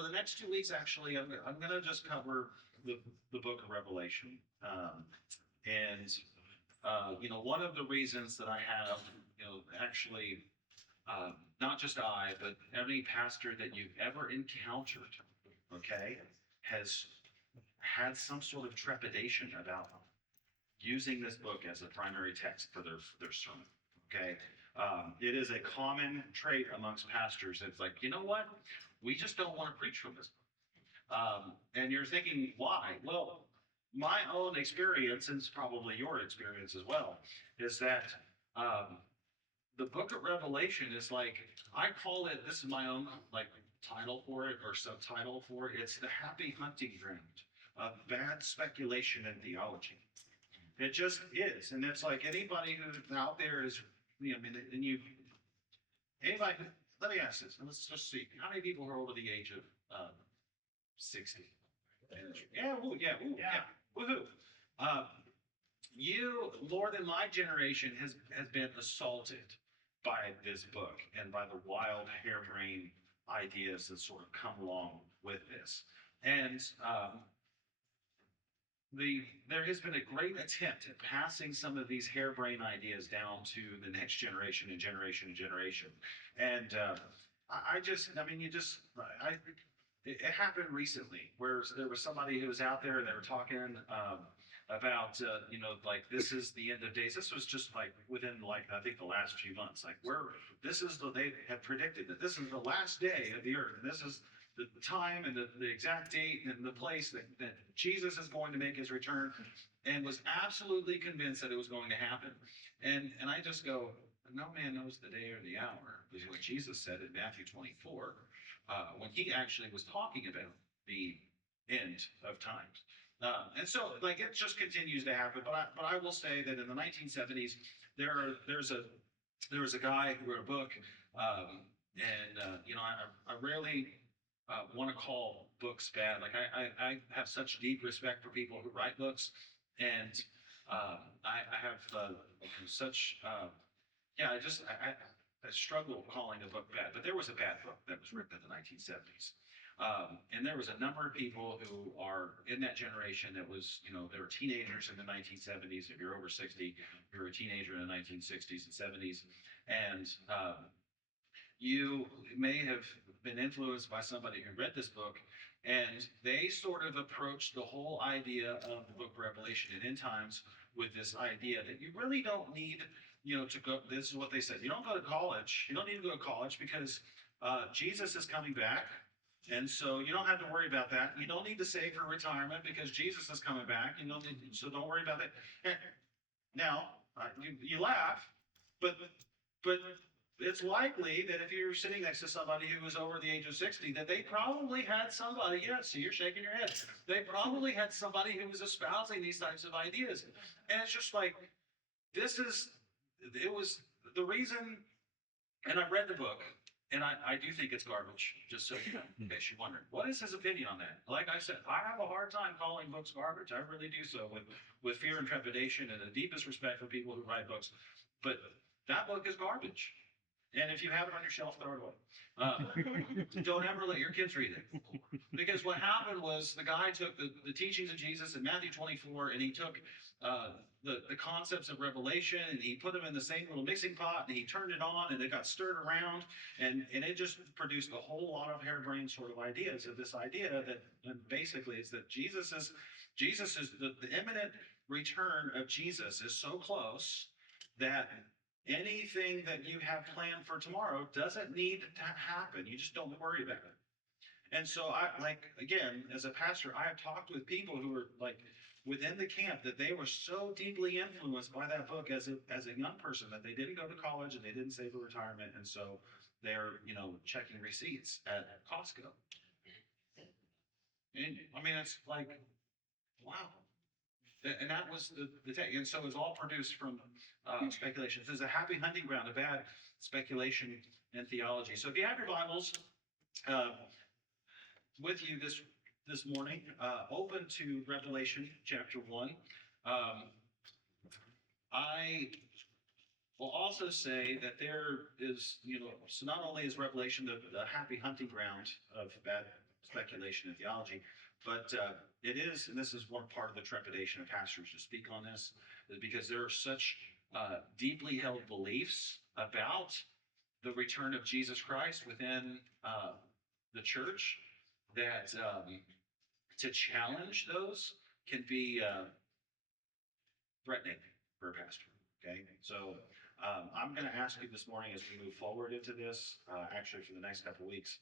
over the next 2 weeks, actually, I'm going to just cover the book of Revelation. And, one of the reasons that I have, actually, not just I, but every pastor that you've ever encountered, okay, has had some sort of trepidation about using this book as a primary text for their sermon, okay? It is a common trait amongst pastors. It's like, you know what? We just don't want to preach from this book. And you're thinking, why? Well, my own experience, and it's probably your experience as well, is that the book of Revelation is like, I call it, this is my own like title for it or subtitle for it. It's the happy hunting ground of bad speculation and theology. It just is. And it's like anybody who's out there is, anybody, let me ask this, and let's just see. How many people are over the age of 60? Yeah, woo, yeah, woo, yeah, woohoo. You, more than my generation, has been assaulted by this book and by the wild, harebrained ideas that sort of come along with this. And there has been a great attempt at passing some of these harebrained ideas down to the next generation and generation and generation. And it happened recently where there was somebody who was out there and they were talking about, this is the end of days. This was just like within I think the last few months, they had predicted that this is the last day of the earth. And this is the time and the exact date and the place that Jesus is going to make his return, and was absolutely convinced that it was going to happen. And I just go, no man knows the day or the hour, is what Jesus said in Matthew 24, when he actually was talking about the end of times. And so it just continues to happen. But I will say that in the 1970s, there was a guy who wrote a book, I rarely want to call books bad. I have such deep respect for people who write books, and I have I struggle calling a book bad. But there was a bad book that was written in the 1970s. And there was a number of people who are in that generation that was, they were teenagers in the 1970s. If you're over 60, you were a teenager in the 1960s and 70s. And you may have been influenced by somebody who read this book, and they sort of approached the whole idea of the book of Revelation and end times with this idea that you really don't need, to go. This is what they said. You don't go to college. You don't need to go to college because Jesus is coming back. And so you don't have to worry about that. You don't need to save for retirement because Jesus is coming back. So don't worry about that. Now, you laugh, but it's likely that if you're sitting next to somebody who was over the age of 60, that they probably had somebody, yes, so you're shaking your head. They probably had somebody who was espousing these types of ideas. And it's just like, it was the reason, and I read the book, and I do think it's garbage, just so you know, in case you're wondering. What is his opinion on that? Like I said, I have a hard time calling books garbage. I really do so with fear and trepidation and the deepest respect for people who write books. But that book is garbage. And if you have it on your shelf, throw it away. Don't ever let your kids read it. Because what happened was the guy took the teachings of Jesus in Matthew 24, and he took the concepts of Revelation, and he put them in the same little mixing pot, and he turned it on, and it got stirred around, and it just produced a whole lot of harebrained sort of ideas of this idea that basically is that Jesus is the imminent return of Jesus is so close that anything that you have planned for tomorrow doesn't need to happen. You just don't worry about it. And so again, as a pastor, I have talked with people who are within the camp that they were so deeply influenced by that book as a young person that they didn't go to college and they didn't save for retirement. And so they're, checking receipts at Costco. And it's like, wow. And that was the take. And so it was all produced from speculation. There's a happy hunting ground, a bad speculation and theology. So if you have your Bibles with you this morning, open to Revelation chapter 1. I will also say that there is, so not only is Revelation the happy hunting ground of bad speculation and theology. But it is, and this is one part of the trepidation of pastors to speak on this, is because there are such deeply held beliefs about the return of Jesus Christ within the church that to challenge those can be threatening for a pastor. Okay, so I'm going to ask you this morning as we move forward into this, actually for the next couple of weeks,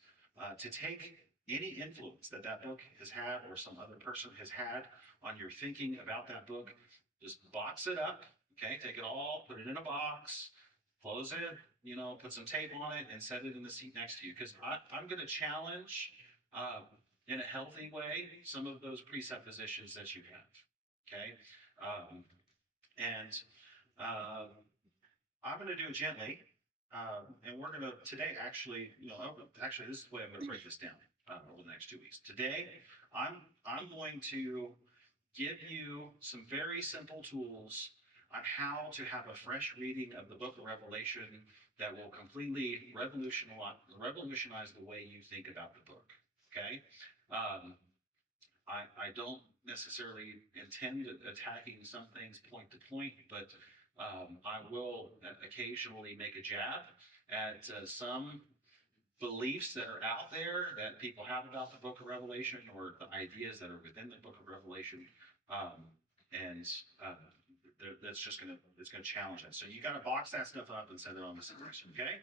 to take any influence that that book has had or some other person has had on your thinking about that book, just box it up. Okay, take it all, put it in a box, close it, put some tape on it, and set it in the seat next to you. Because I'm going to challenge in a healthy way some of those presuppositions that you have. Okay, and I'm going to do it gently, and we're going to today actually, this is the way I'm going to break this down over the next 2 weeks. Today, I'm going to give you some very simple tools on how to have a fresh reading of the book of Revelation that will completely revolutionize the way you think about the book. Okay, I don't necessarily intend attacking some things point to point, but I will occasionally make a jab at some beliefs that are out there that people have about the book of Revelation or the ideas that are within the book of Revelation. And that's just it's gonna challenge it. So you gotta box that stuff up and send it on the section, okay?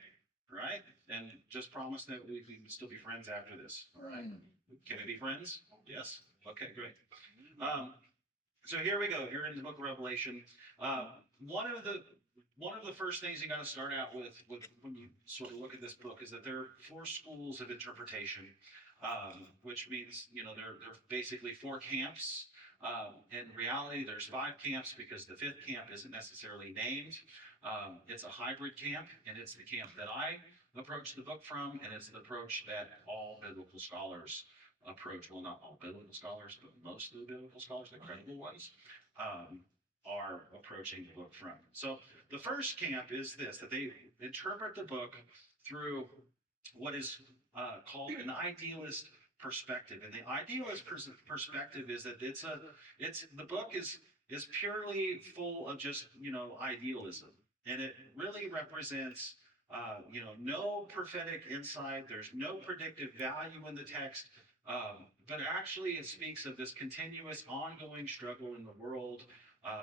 All right? And just promise that we can still be friends after this. All right? Can we be friends? Yes? Okay, great. So here we go. Here in the book of Revelation. One of the first things you got to start out with when you sort of look at this book is that there are 4 schools of interpretation, which means they're basically 4 camps. In reality, there's 5 camps because the 5th camp isn't necessarily named. It's a hybrid camp, and it's the camp that I approach the book from, and it's the approach that all biblical scholars approach. Well, not all biblical scholars, but most of the biblical scholars, the credible ones, are approaching the book from. So the first camp is this, that they interpret the book through what is called an idealist perspective. And the idealist perspective is that the book is purely full of just, idealism. And it really represents, no prophetic insight. There's no predictive value in the text. But actually it speaks of this continuous ongoing struggle in the world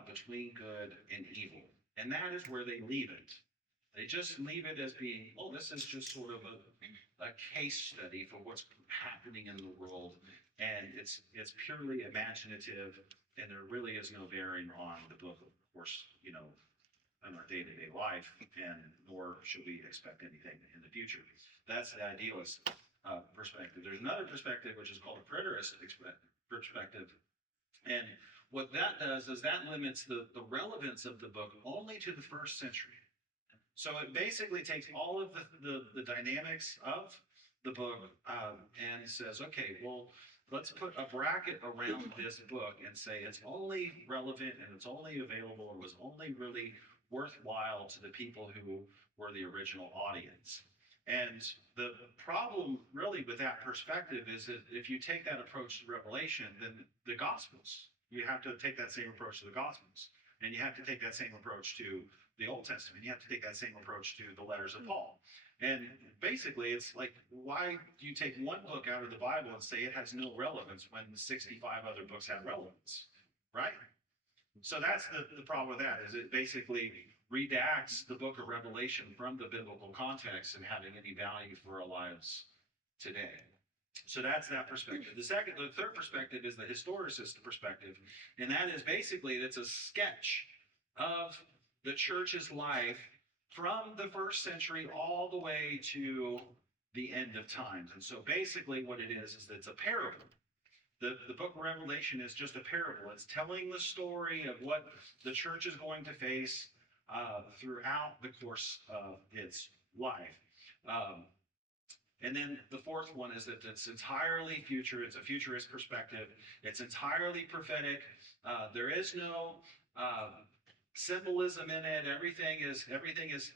between good and evil. And that is where they leave it. They just leave it as being, this is just sort of a case study for what's happening in the world. And it's purely imaginative, and there really is no bearing on the book, of course, in our day-to-day life, and nor should we expect anything in the future. That's the idealist perspective. There's another perspective which is called a preterist perspective, and what that does is that limits the relevance of the book only to the 1st century. So it basically takes all of the dynamics of the book and says, okay, well, let's put a bracket around this book and say it's only relevant and it's only available and was only really worthwhile to the people who were the original audience. And the problem really with that perspective is that if you take that approach to Revelation, then the Gospels, you have to take that same approach to the Gospels. And you have to take that same approach to the Old Testament. You have to take that same approach to the letters of Paul. And basically, it's like, why do you take one book out of the Bible and say it has no relevance when 65 other books have relevance, right? So that's the problem with that, is it basically redacts the book of Revelation from the biblical context and having any value for our lives today. So that's that perspective. The third perspective is the historicist perspective, and that is basically, it's a sketch of the church's life from the 1st century all the way to the end of times. And so basically what it is that it's a parable. The book of Revelation is just a parable. It's telling the story of what the church is going to face throughout the course of its life. And then the 4th one is that it's entirely future. It's a futurist perspective. It's entirely prophetic. There is no symbolism in it. Everything is,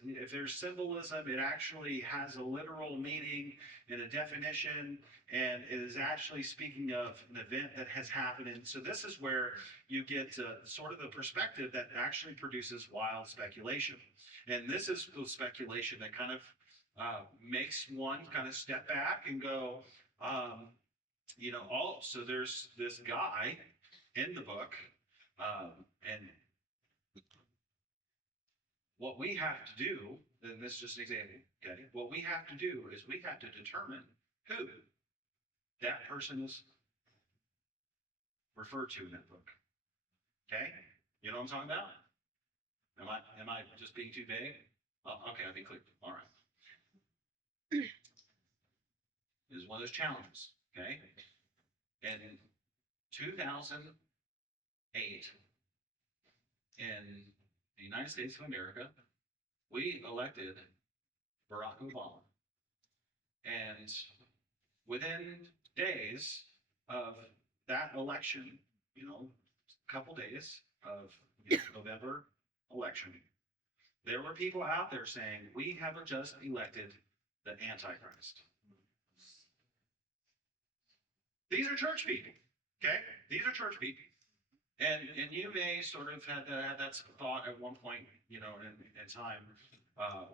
if there's symbolism, it actually has a literal meaning and a definition, and it is actually speaking of an event that has happened. And so this is where you get sort of the perspective that actually produces wild speculation. And this is the speculation that kind of makes one kind of step back and go, so there's this guy in the book, and what we have to do, and this is just an example, okay? What we have to do is we have to determine who that person is referred to in that book. Okay? You know what I'm talking about? Am I just being too vague? Oh, okay, I'll be clear. All right. This is one of those challenges, okay? And in 2008, in the United States of America, we elected Barack Obama. And within days of that election, a couple days of November election, there were people out there saying, we have just elected the Antichrist. These are church people, okay? These are church people. And you may sort of had that thought at one point, in time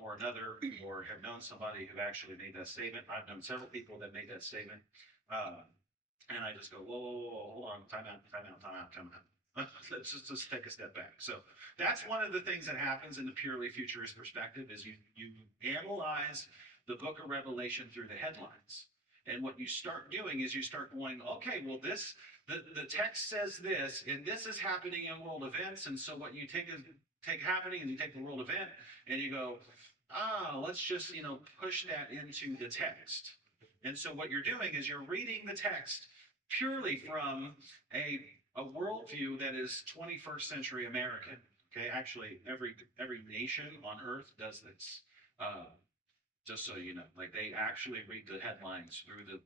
or another, or have known somebody who actually made that statement. I've known several people that made that statement. And I just go, whoa, hold on, time out. Let's just take a step back. So that's one of the things that happens in the purely futurist perspective is you analyze the book of Revelation through the headlines. And what you start doing is you start going, okay, well, the text says this, and this is happening in world events. And so what you take happening, and you take the world event, and you go, let's just, push that into the text. And so what you're doing is you're reading the text purely from a worldview that is 21st century American. Okay, actually, every nation on earth does this. Just so you know, like they actually read the headlines through the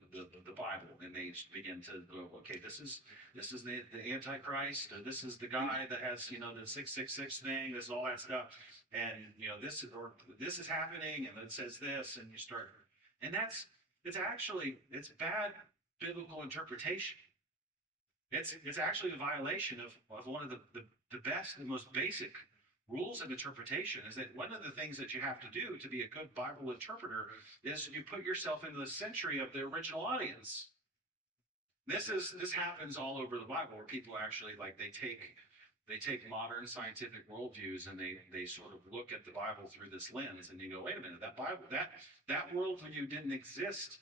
Bible, and they begin to go, okay, this is the Antichrist, or this is the guy that has the 666 thing, this all that stuff, and this is happening, and it says this, and you start, and it's bad biblical interpretation. It's actually a violation of one of the best and most basic rules of interpretation. Is that one of the things that you have to do to be a good Bible interpreter is you put yourself into the century of the original audience. This happens all over the Bible, where people actually they take modern scientific worldviews, and they sort of look at the Bible through this lens, and you go, wait a minute, that Bible, that worldview didn't exist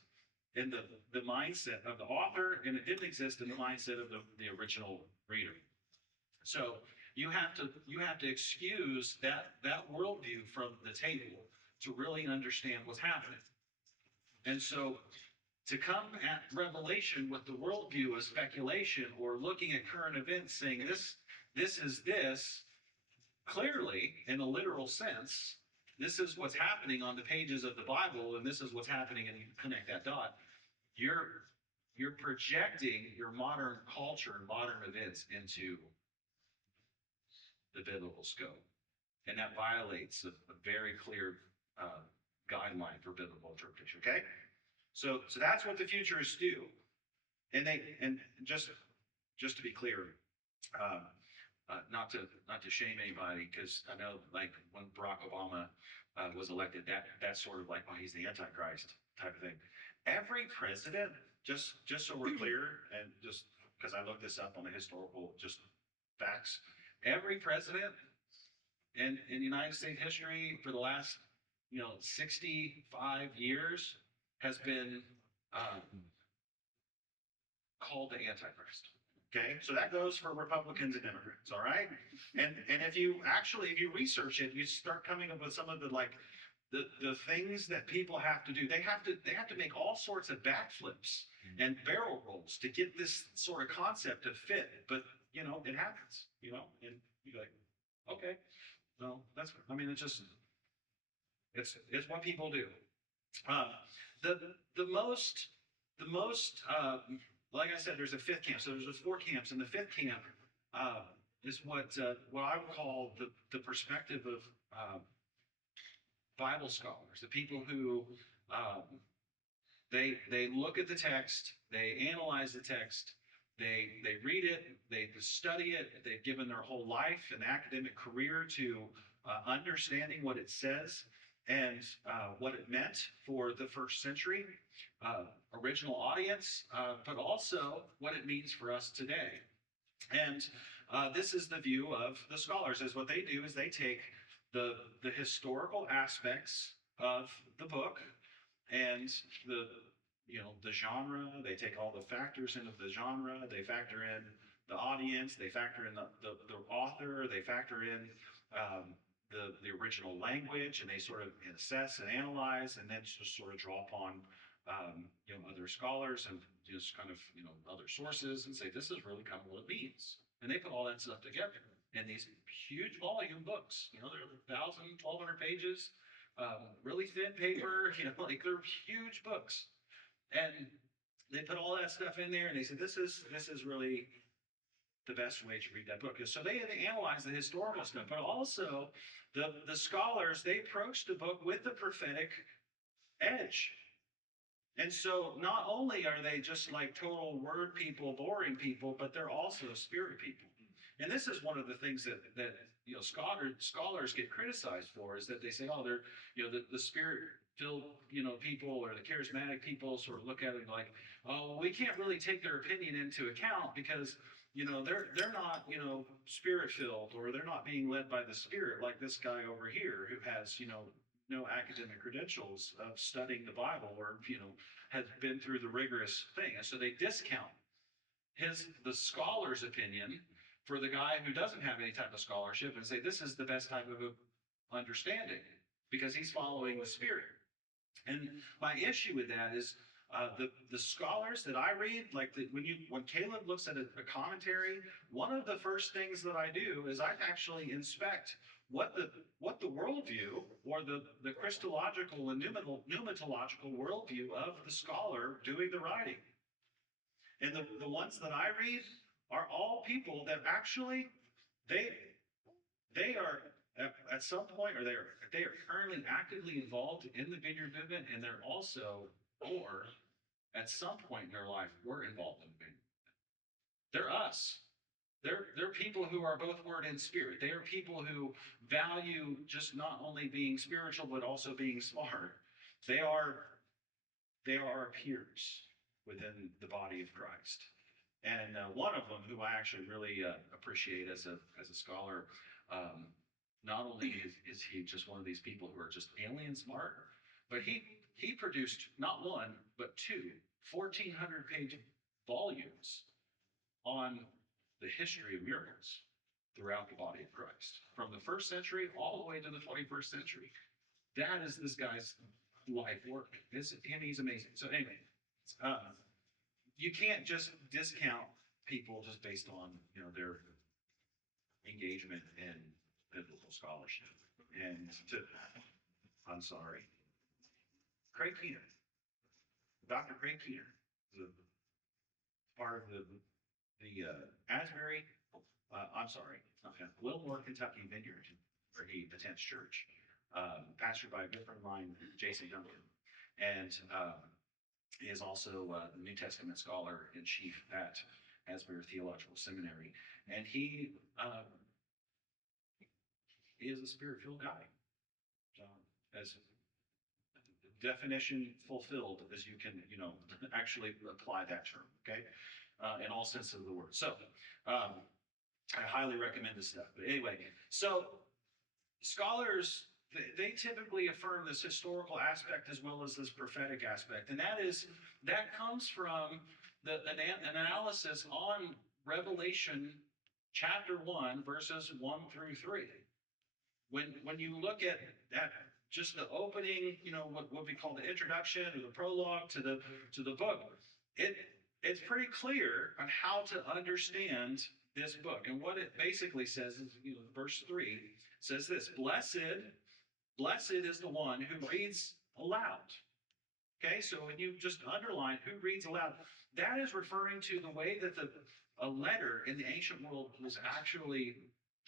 in the mindset of the author, and it didn't exist in the mindset of the original reader. So you have to excuse that worldview from the table to really understand what's happening. And so to come at Revelation with the worldview of speculation, or looking at current events saying this is this, clearly in a literal sense, this is what's happening on the pages of the Bible, and this is what's happening, and you connect that dot, you're projecting your modern culture and modern events into the biblical scope, and that violates a very clear guideline for biblical interpretation. Okay, so that's what the futurists do, and just to be clear, not to shame anybody, because I know when Barack Obama was elected, that's sort of like, oh, he's the Antichrist type of thing. Every president, just so we're clear, and just because I looked this up on the historical just facts. Every president in United States history for the last 65 years has been called the Antichrist. Okay, so that goes for Republicans and immigrants. All right, and if you research it, you start coming up with some of the things that people have to do. They have to make all sorts of backflips and barrel rolls to get this sort of concept to fit. But it happens, and you're like, okay, well, it's what people do. The most, like I said, there's a fifth camp. So there's 4 camps. In the fifth camp, is what I would call the perspective of Bible scholars, the people who um, they look at the text, they analyze the text, they read it, they study it, they've given their whole life and academic career to understanding what it says and what it meant for the first century uh, original audience, but also what it means for us today. And this is the view of the scholars. Is what they do is they take the the historical aspects of the book and the the genre. They take all the factors into the genre. They factor in the audience. They factor in the author. They factor in the original language, and they sort of assess and analyze, and then just sort of draw upon other scholars and just kind of other sources and say this is really kind of what it means. And they put all that stuff together in these huge volume books. They're 1,000, 1,200 pages, really thin paper. Like they're huge books. And they put all that stuff in there, and they said, "This is really the best way to read that book." So they analyze the historical stuff, but also the scholars they approach the book with the prophetic edge. And so not only are they just like total word people, boring people, but they're also spirit people. And this is one of the things that scholars get criticized for is that they say, oh, they're the spirit filled people or the charismatic people sort of look at it like, oh, well, we can't really take their opinion into account because they're not spirit filled, or they're not being led by the spirit like this guy over here who has no academic credentials of studying the Bible, or has been through the rigorous thing. And so they discount the scholar's opinion for the guy who doesn't have any type of scholarship and say this is the best type of understanding because he's following the spirit. And my issue with that is the scholars that I read, like when Caleb looks at a commentary, one of the first things that I do is I actually inspect what the worldview or the Christological and pneumatological worldview of the scholar doing the writing. And the ones that I read are all people that actually they are at some point, or they are currently actively involved in the vineyard movement, and they're also or at some point in their life were involved in the vineyard. They're us. They're people who are both word and spirit. They are people who value just not only being spiritual but also being smart. They are our peers within the body of Christ. And one of them, who I actually really appreciate as a scholar, not only is he just one of these people who are just alien smart, but he produced not one but two 1,400-page volumes on the history of miracles throughout the body of Christ, from the first century all the way to the 21st century. That is this guy's life work. He's amazing. So anyway, you can't just discount people just based on their engagement in biblical scholarship. And I'm sorry, Craig Keener, Dr. Craig Keener, the part of the Asbury, Wilmore, Kentucky Vineyard, where he attends church, pastored by a good friend of mine, Jason Duncan, and he is also the New Testament scholar in chief at Asbury Theological Seminary, and he is a spirit-filled guy. As definition fulfilled as you can, actually apply that term, okay, in all sense of the word. So I highly recommend this stuff. But anyway, so scholars, they typically affirm this historical aspect as well as this prophetic aspect, and that comes from an analysis on Revelation chapter 1, verses 1 through 3. When you look at just the opening, what we call the introduction or the prologue to the book, it's pretty clear on how to understand this book. And what it basically says is, verse 3 says this: Blessed is the one who reads aloud. Okay, so when you just underline who reads aloud, that is referring to the way that a letter in the ancient world was actually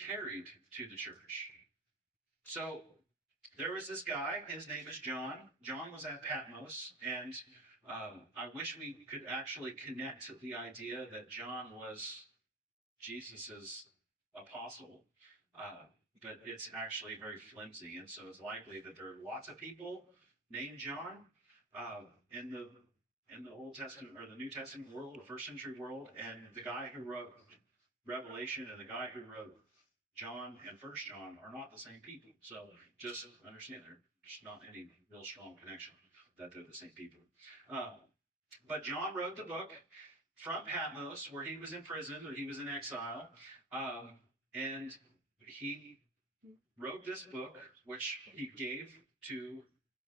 carried to the church. So there was this guy, his name is John. John was at Patmos, and I wish we could actually connect to the idea that John was Jesus's apostle, but it's actually very flimsy, and so it's likely that there are lots of people named John in the Old Testament or the New Testament world, the first century world, and the guy who wrote Revelation and the guy who wrote John and First John are not the same people. So just understand there's not any real strong connection that they're the same people. But John wrote the book from Patmos, where he was in prison or he was in exile, and he wrote this book, which he gave to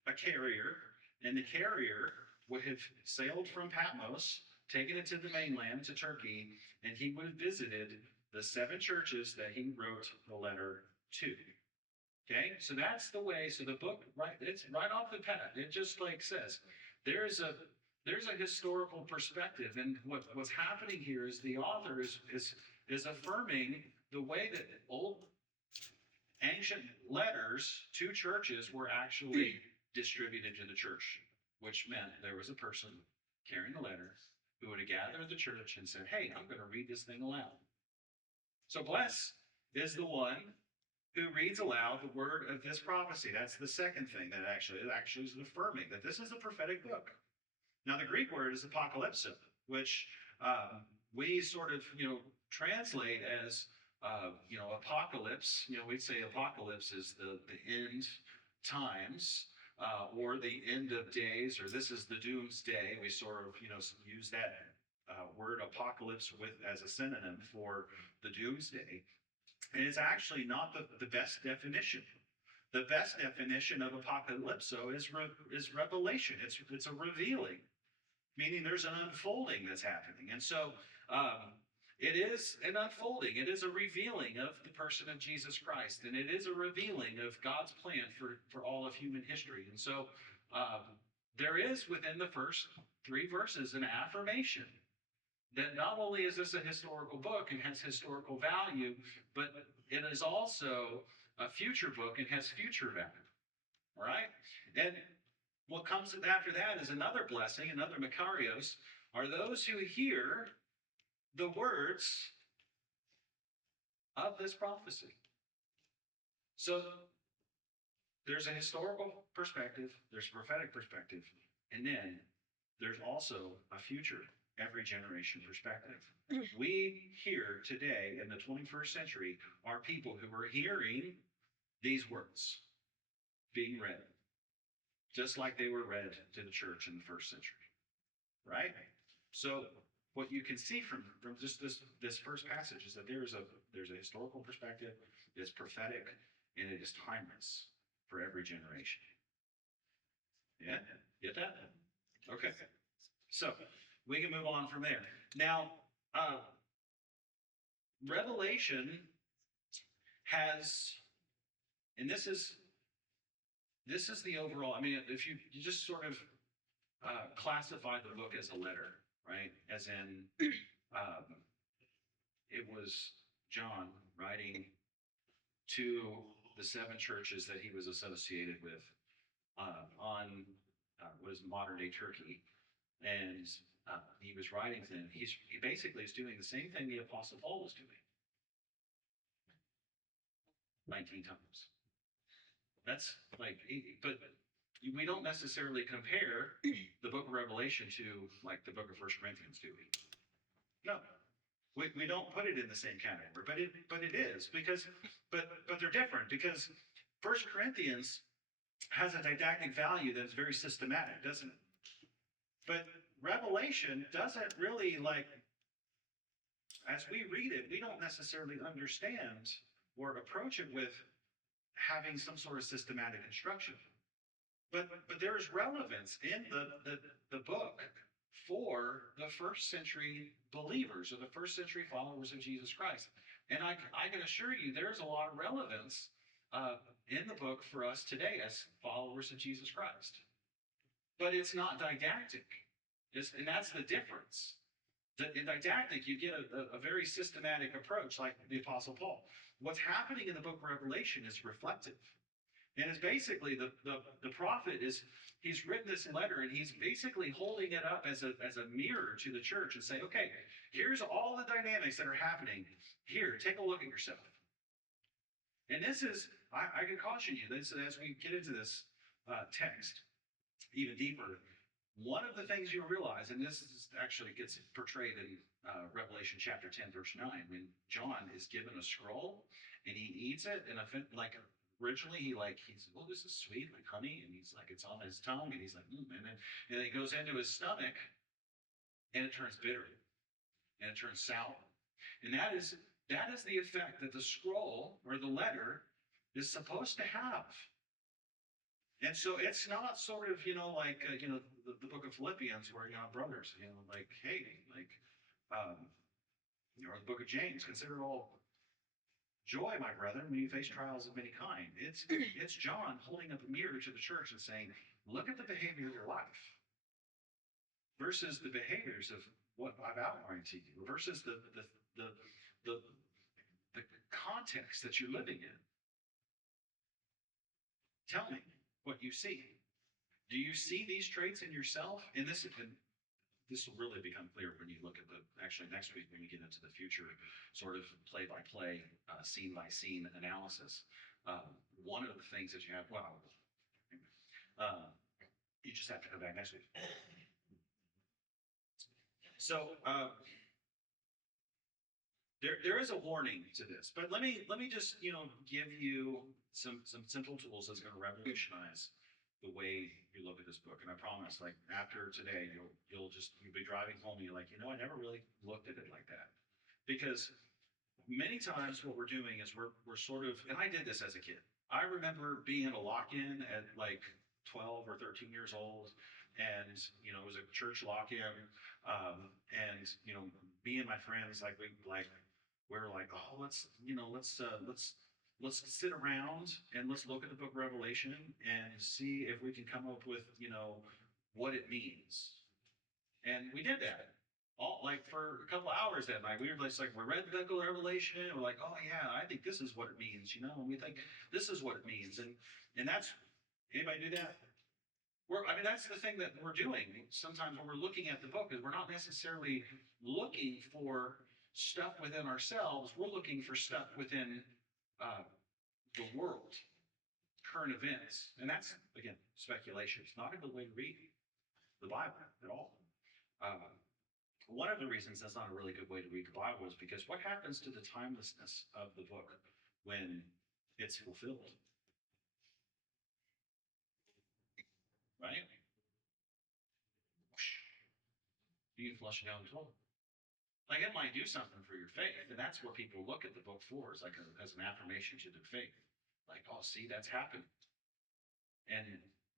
a carrier, and the carrier would have sailed from Patmos, taken it to the mainland, to Turkey, and he would have visited the 7 churches that he wrote the letter to. Okay, so that's the way. So the book, right, it's right off the bat. It just like says there's a historical perspective, and what's happening here is the author is affirming the way that old ancient letters to churches were actually distributed to the church, which meant there was a person carrying a letter who would have gathered the church and said, "Hey, I'm going to read this thing aloud." So blessed is the one who reads aloud the word of this prophecy. That's the second thing that actually is affirming that this is a prophetic book. Now, the Greek word is apocalypso, which we sort of, translate as, apocalypse. We'd say apocalypse is the end times, or the end of days, or this is the doomsday. We sort of, use that word apocalypse as a synonym for the doomsday. And it's actually not the best definition. The best definition of apocalypso is revelation. It's a revealing, meaning there's an unfolding that's happening. And so it is an unfolding. It is a revealing of the person of Jesus Christ. And it is a revealing of God's plan for all of human history. And so there is within the first 3 verses an affirmation that not only is this a historical book and has historical value, but it is also a future book and has future value. All right? And what comes after that is another blessing, another makarios, are those who hear the words of this prophecy. So there's a historical perspective, there's a prophetic perspective, and then there's also a future every generation perspective. We here today in the 21st century are people who are hearing these words being read, just like they were read to the church in the first century, right? So what you can see from just this first passage is that there's a historical perspective, it's prophetic, and it is timeless for every generation. Yeah? Get that? Okay. So we can move on from there. Now, Revelation has, and this is the overall, I mean, if you just sort of classify the book as a letter, right? As in, it was John writing to the 7 churches that he was associated with on what is modern day Turkey. And he was writing to them. He basically is doing the same thing the Apostle Paul was doing 19 times. That's like, but we don't necessarily compare the book of Revelation to like the book of 1 Corinthians, do we? No. We don't put it in the same category, but it is because they're different because 1 Corinthians has a didactic value that is very systematic, doesn't it? But Revelation doesn't really, like, as we read it, we don't necessarily understand or approach it with having some sort of systematic instruction. But there is relevance in the book for the first century believers or the first century followers of Jesus Christ. And I can assure you there's a lot of relevance in the book for us today as followers of Jesus Christ. but it's not didactic. And that's the difference. In didactic, you get a very systematic approach, like the Apostle Paul. What's happening in the book of Revelation is reflective. And it's basically the prophet he's written this letter and he's basically holding it up as a mirror to the church and saying, okay, here's all the dynamics that are happening. Here, take a look at yourself. And this is, I can caution you, this as we get into this text even deeper, one of the things you'll realize, and this actually gets portrayed in Revelation chapter 10, verse 9, when John is given a scroll and he eats it, and originally he's oh, this is sweet like honey, and he's like, it's on his tongue, and he's like, and then it goes into his stomach, and it turns bitter, and it turns sour, and that is the effect that the scroll or the letter is supposed to have. And so it's not sort of, like, the book of Philippians where, brothers, like, hey, like, or the book of James, consider all joy, my brethren, when you face trials of many kind. It's John holding up a mirror to the church and saying, look at the behavior of your life versus the behaviors of what I've outlined to you, versus the context that you're living in. Tell me what you see. Do you see these traits in yourself? And this will really become clear when you look at actually next week when we get into the future sort of play-by-play, scene-by-scene analysis. One of the things that you have, you just have to come back next week. So there is a warning to this, but let me just give you some simple tools that's going to revolutionize the way you look at this book. And I promise, like after today, you'll be driving home and you're like, I never really looked at it like that. Because many times what we're doing is we're sort of, and I did this as a kid. I remember being in a lock-in at like 12 or 13 years old, and it was a church lock-in, and me and my friends we were like, oh, let's sit around and let's look at the book of Revelation and see if we can come up with, what it means. And we did that all for a couple of hours that night. We were just we read the book of Revelation and we're like, oh yeah, I think this is what it means, and we think this is what it means. And that's, anybody do that? That's the thing that we're doing sometimes when we're looking at the book, is we're not necessarily looking for stuff within ourselves. We're looking for stuff within the world, current events. And that's, again, speculation. It's not a good way to read the Bible at all. One of the reasons that's not a really good way to read the Bible is because what happens to the timelessness of the book when it's fulfilled? Right? You can flush it down the toilet. Like, it might do something for your faith, and that's what people look at the book for, is as an affirmation to their faith. Like, oh, see, that's happened. And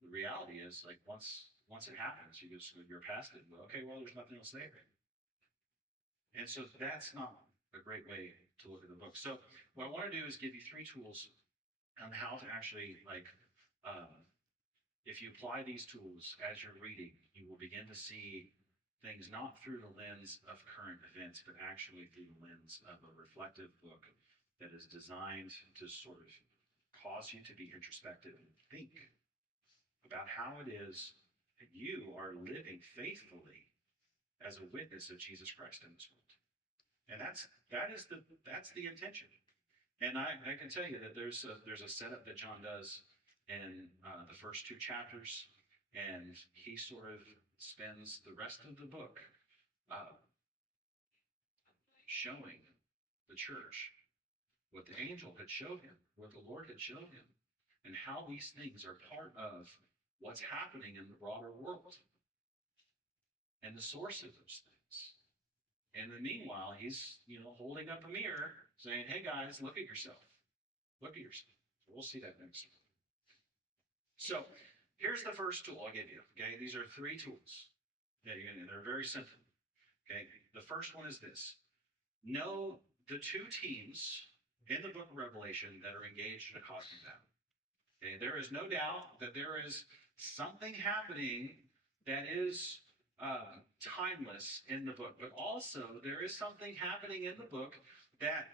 the reality is, once it happens, you're past it. Okay, well, there's nothing else there. And so that's not a great way to look at the book. So what I want to do is give you 3 tools on how to actually, if you apply these tools as you're reading, you will begin to see things not through the lens of current events, but actually through the lens of a reflective book that is designed to sort of cause you to be introspective and think about how it is that you are living faithfully as a witness of Jesus Christ in this world. And that's the intention. And I can tell you that there's a setup that John does in the first 2 chapters, and he sort of spends the rest of the book showing the church what the angel had showed him, what the Lord had showed him, and how these things are part of what's happening in the broader world and the source of those things. And in the meanwhile, he's holding up a mirror saying, hey guys, look at yourself. Look at yourself. So we'll see that next time. So here's the first tool I'll give you. Okay, these are 3 tools. They're very simple. Okay, the first one is this: know the 2 teams in the book of Revelation that are engaged in a cosmic battle. Okay, there is no doubt that there is something happening that is timeless in the book, but also there is something happening in the book that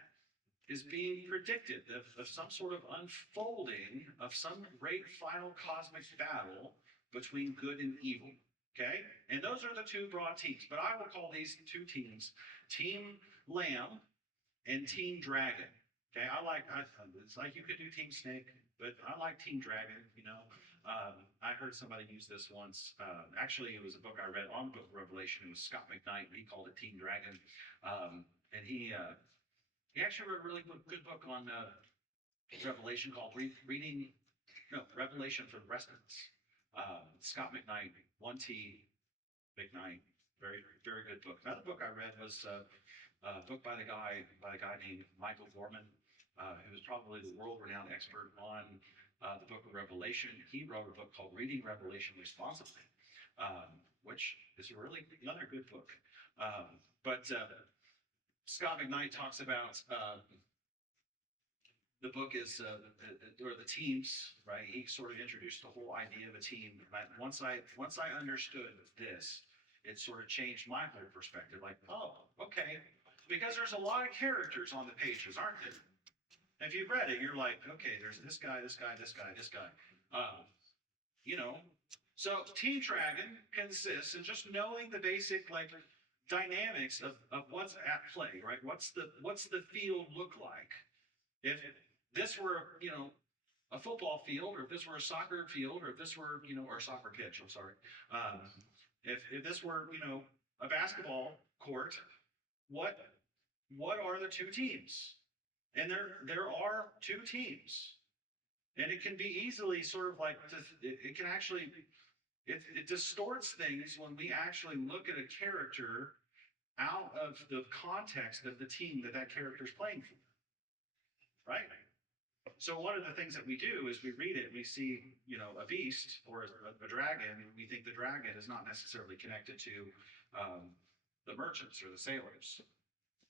is being predicted of some sort of unfolding of some great final cosmic battle between good and evil. Okay? And those are the two broad teams. But I will call these two teams Team Lamb and Team Dragon. Okay, it's like you could do Team Snake, but I like Team Dragon. I heard somebody use this once. Actually, it was a book I read on the Book of Revelation. It was Scott McKnight. He called it Team Dragon, and he actually wrote a really good book on Revelation called Revelation for the Rest of Us. Scott McKnight, 1T McKnight, very very good book. Another book I read was a book by the guy named Michael Gorman, who is probably the world-renowned expert on the Book of Revelation. He wrote a book called Reading Revelation Responsibly, which is really another good book. But Scott McKnight talks about the book is or the teams, right? He sort of introduced the whole idea of a team. Once I understood this, it sort of changed my whole perspective. Like, oh, okay, because there's a lot of characters on the pages, aren't there? If you've read it, you're like, okay, there's this guy, this guy, this guy, this guy. You know, so Team Dragon consists in just knowing the basic like dynamics of what's at play, right? What's the field look like? If this were, a football field, or if this were a soccer field, or if this were, or a soccer pitch, I'm sorry. If this were, a basketball court, what are the two teams? And there are two teams. And it can be easily sort of like, it can actually, it distorts things when we actually look at a character out of the context of the team that character is playing for. Right? So one of the things that we do is we read it, we see, a beast or a dragon, and we think the dragon is not necessarily connected to the merchants or the sailors.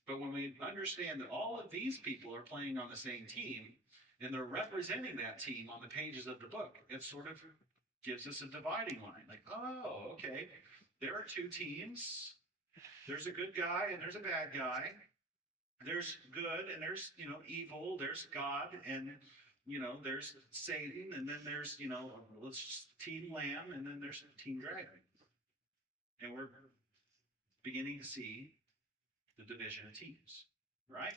But when we understand that all of these people are playing on the same team, and they're representing that team on the pages of the book, it sort of gives us a dividing line. Like, oh, okay, there are two teams. There's a good guy and there's a bad guy. There's good and there's, evil. There's God and, there's Satan. And then there's, let's just Team Lamb, and then there's Team Dragon. And we're beginning to see the division of teams, right?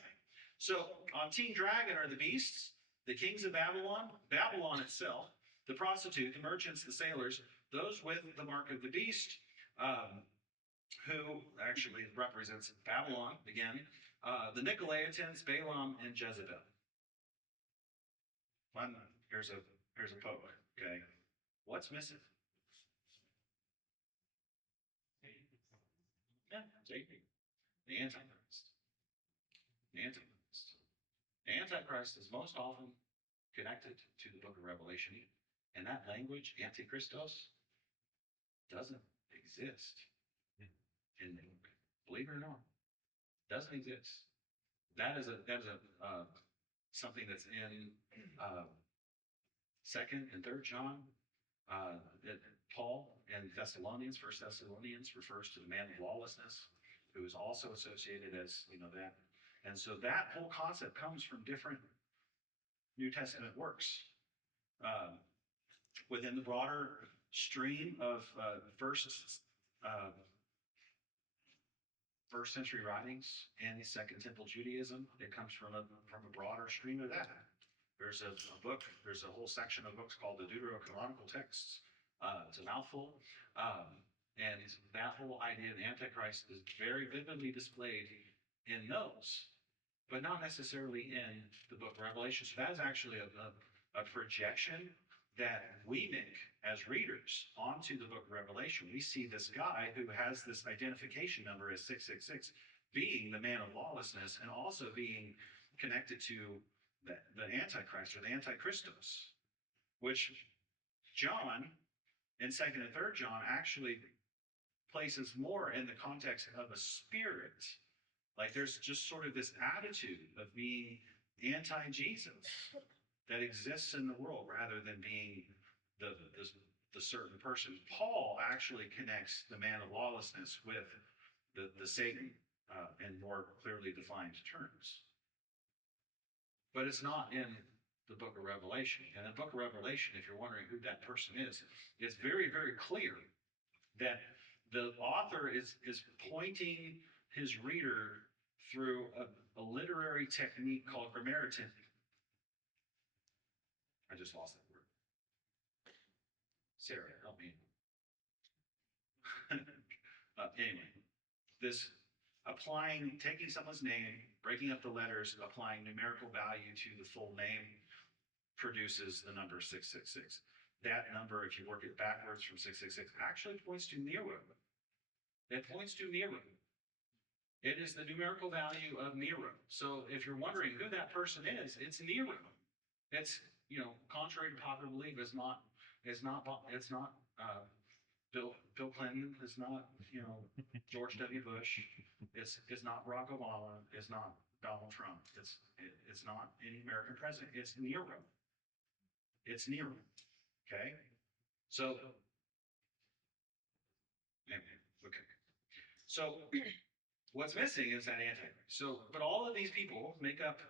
So on Team Dragon are the beasts, the kings of Babylon, Babylon itself, the prostitute, the merchants, the sailors, those with the mark of the beast, who actually represents Babylon again, the Nicolaitans, Balaam, and Jezebel. Here's a poke. Okay, what's missing? Yeah, Satan. The Antichrist. The Antichrist. The Antichrist is most often connected to the book of Revelation. And that language, Antichristos, doesn't exist in the book. Believe it or not, doesn't exist. That is something that's in Second and Third John. That Paul in Thessalonians, First Thessalonians, refers to the man of lawlessness, who is also associated as that. And so that whole concept comes from different New Testament works. Within the broader stream of first century writings and the Second Temple Judaism, it comes from a broader stream of that. There's a book, there's a whole section of books called the Deuterocanonical texts. It's a mouthful. And that whole idea of the Antichrist is very vividly displayed in those, but not necessarily in the book of Revelation. So that is actually a projection that we make as readers onto the book of Revelation. We see this guy who has this identification number as 666 being the man of lawlessness, and also being connected to the Antichrist or the Antichristos, which John in 2nd and 3rd John actually places more in the context of a spirit. Like there's just sort of this attitude of being anti-Jesus that exists in the world, rather than being the the certain person. Paul actually connects the man of lawlessness with the Satan in more clearly defined terms. But it's not in the book of Revelation. And in the book of Revelation, if you're wondering who that person is, it's very, very clear that the author is pointing his reader through a literary technique called grammaritan. I just lost that word. Sarah, help me. Anyway, this taking someone's name, breaking up the letters, applying numerical value to the full name produces the number 666. That number, if you work it backwards from 666, actually points to Nero. It points to Nero. It is the numerical value of Nero. So if you're wondering who that person is, it's Nero. It's, contrary to popular belief, it's not Bill Clinton. It's not, George W. Bush. It's not Barack Obama. It's not Donald Trump. It's not any American president. It's Nero. It's Nero. Okay? So, anyway, okay. So, what's missing is that Antichrist. So, but all of these people make up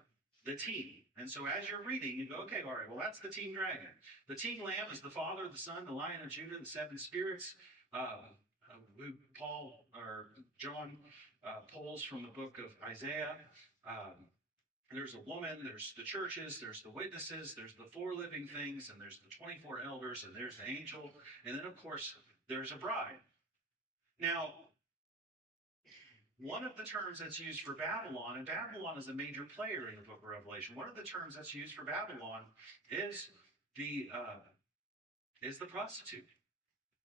the team. And so as you're reading, you go, okay, all right, well, that's the team dragon. The team lamb is the Father, the Son, the Lion of Judah, the seven spirits. Who John pulls from the book of Isaiah. There's a woman, there's the churches, there's the witnesses, there's the four living things, and there's the 24 elders, and there's the angel. And then, of course, there's a bride. Now, one of the terms that's used for Babylon, and Babylon is a major player in the book of Revelation, one of the terms that's used for Babylon is the prostitute,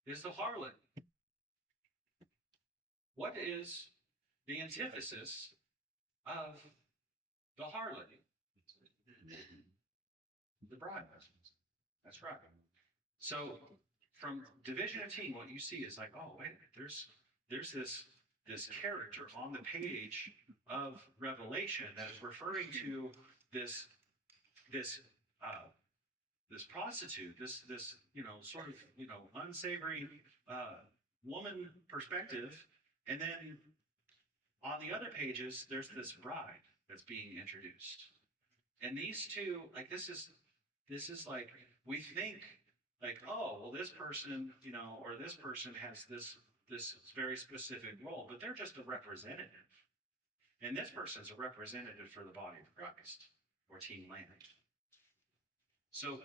is the harlot. What is the antithesis of the harlot? The bride. That's right. So from division of team, what you see is like, oh, wait, there's this character on the page of Revelation that is referring to this prostitute, this sort of unsavory woman perspective, and then on the other pages there's this bride that's being introduced, and these two, like, this is like, we think like, oh, well, this person, or this person has this very specific role, but they're just a representative. And this person's a representative for the body of Christ, or Team Lamb. So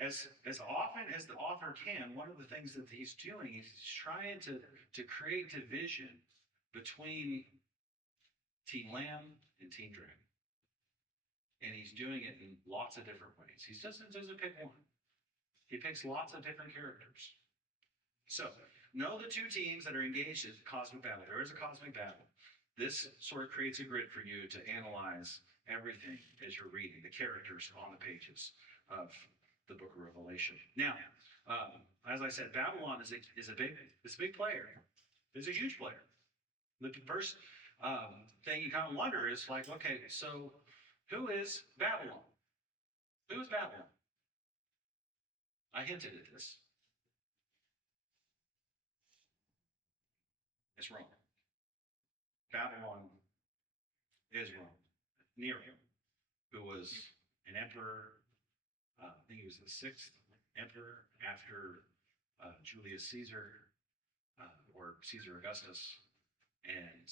as often as the author can, one of the things that he's doing is he's trying to create division between Team Lamb and Team Dragon. And he's doing it in lots of different ways. He doesn't pick one. He picks lots of different characters. So, know the two teams that are engaged in cosmic battle. There is a cosmic battle. This sort of creates a grid for you to analyze everything as you're reading, the characters on the pages of the book of Revelation. Now, as I said, Babylon is a big player. It's a huge player. The first thing you kind of wonder is like, okay, so who is Babylon? Who is Babylon? I hinted at this. It's Rome. Babylon is Rome. Nero, who was an emperor, I think he was the 6th emperor after Julius Caesar, or Caesar Augustus, and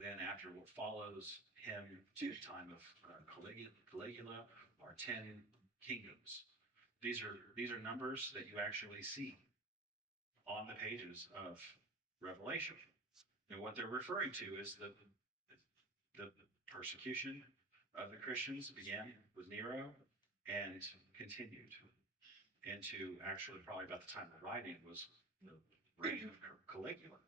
then after what follows him to the time of Caligula are 10 kingdoms. These are numbers that you actually see on the pages of Revelation. And what they're referring to is the persecution of the Christians began with Nero and continued into, actually, probably about the time of writing, was the reign of Caligula,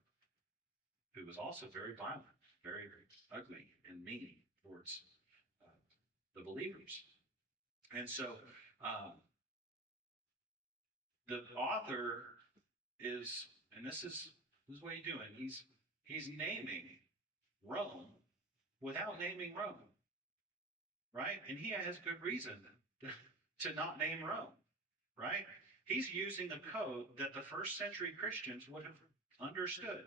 who was also very violent, very, very ugly and mean towards the believers. And so the author is, and this is what he's doing, he's naming Rome without naming Rome, right? And he has good reason to not name Rome, right? He's using a code that the first century Christians would have understood.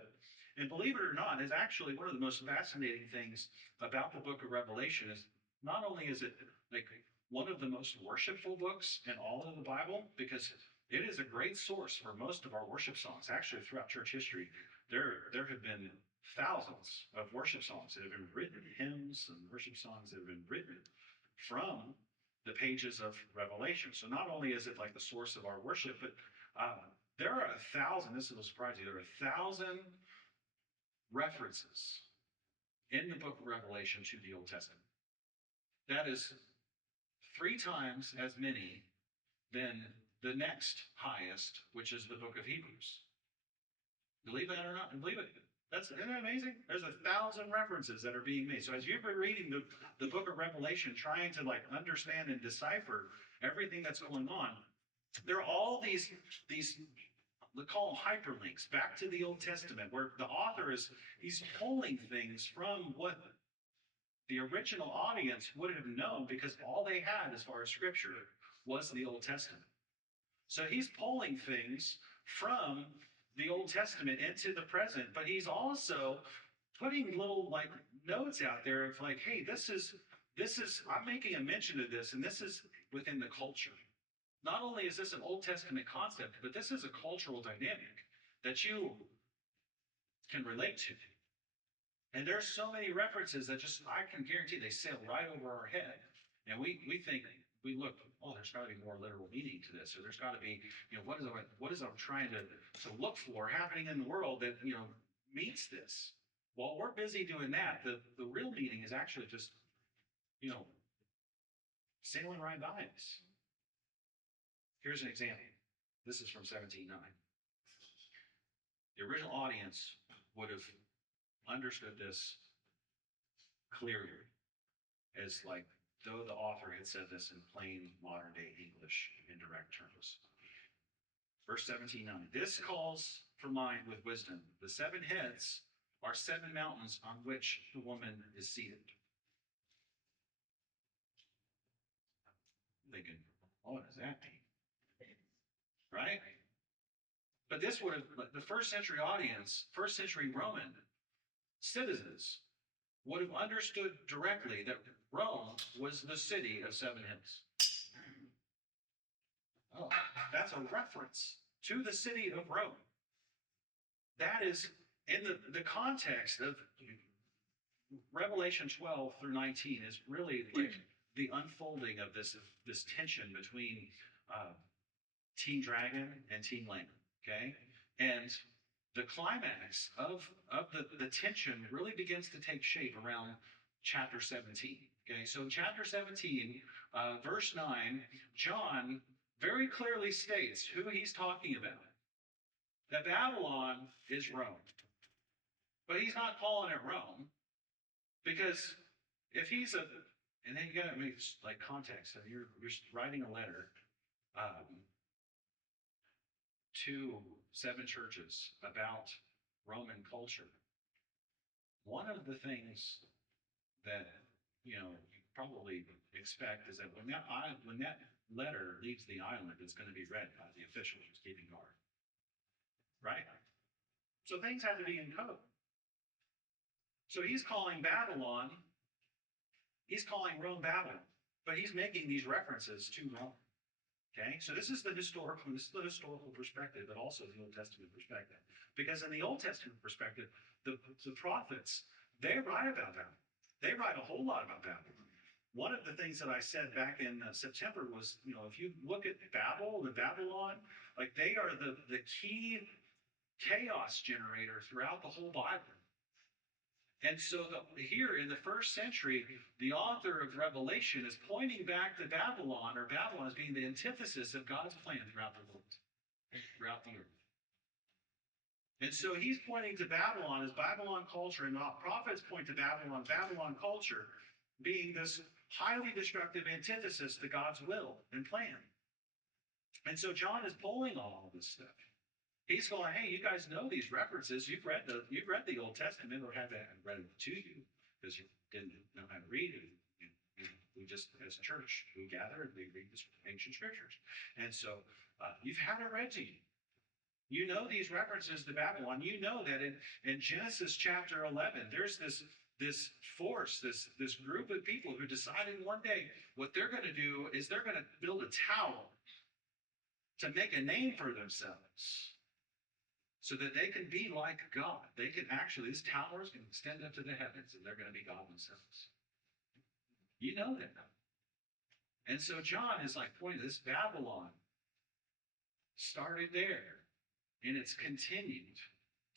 And believe it or not, is actually one of the most fascinating things about the book of Revelation is not only is it like one of the most worshipful books in all of the Bible, because it is a great source for most of our worship songs. Actually, throughout church history, there have been thousands of worship songs that have been written, hymns and worship songs that have been written from the pages of Revelation. So not only is it like the source of our worship, but there are 1,000, this will surprise you, there are 1,000 references in the book of Revelation to the Old Testament. That is 3 times as many than the next highest, which is the book of Hebrews. Believe that or not? Believe it. Isn't that amazing? There's 1,000 references that are being made. So as you've been reading the book of Revelation, trying to like understand and decipher everything that's going on, there are all these we call them hyperlinks back to the Old Testament, where the author he's pulling things from what the original audience would have known, because all they had as far as scripture was the Old Testament. So he's pulling things from the Old Testament into the present, but he's also putting little like notes out there of like, hey, this is I'm making a mention of this, and this is within the culture. Not only is this an Old Testament concept, but this is a cultural dynamic that you can relate to. And there's so many references that just, I can guarantee they sail right over our head. And we think, we look, oh, there's got to be more literal meaning to this, or there's got to be, what is I'm trying to look for happening in the world that, meets this. While we're busy doing that, the real meaning is actually just, sailing right by us. Here's an example. This is from 17:9. The original audience would have understood this clearly as like though the author had said this in plain modern day English in direct terms. Verse 17:9. This calls for mind with wisdom. The 7 heads are 7 mountains on which the woman is seated. I'm thinking, what does that mean? Right? But this would have, the first century audience, first century Roman citizens would have understood directly that Rome was the city of 7 hills. Oh, that's a reference to the city of Rome. That is in the context of Revelation 12 through 19 is really like the unfolding of this tension between Teen Dragon and Teen Lamb, okay? And the climax of the tension really begins to take shape around chapter 17, okay? So in chapter 17, verse 9, John very clearly states who he's talking about. That Babylon is Rome. But he's not calling it Rome, because if he's and then you got to make like context, and you're writing a letter to 7 churches about Roman culture. One of the things that you probably expect is that when that letter leaves the island, it's going to be read by the officials who's keeping guard, right? So things have to be in code. So he's calling Babylon, he's calling Rome Babylon, but he's making these references to Rome. Okay, so this is the historical perspective, but also the Old Testament perspective. Because in the Old Testament perspective, the prophets, they write about Babylon. They write a whole lot about Babylon. One of the things that I said back in September was, if you look at Babylon, like they are the key chaos generator throughout the whole Bible. And so here in the first century, the author of Revelation is pointing back to Babylon, or Babylon as being the antithesis of God's plan throughout the world, throughout the earth. And so he's pointing to Babylon as Babylon culture, and prophets point to Babylon culture being this highly destructive antithesis to God's will and plan. And so John is pulling all of this stuff. He's going, hey, you guys know these references. You've read the Old Testament, or haven't read it to you because you didn't know how to read it. We just, as a church, we gather and we read the ancient scriptures. And so you've had it read to you. You know these references to Babylon. You know that in Genesis chapter 11, there's this force, this group of people who decided one day what they're going to do is they're going to build a tower to make a name for themselves so that they can be like God. They can actually, these towers can extend up to the heavens and they're going to be God themselves. You know that. And so John is like pointing, this Babylon started there and it's continued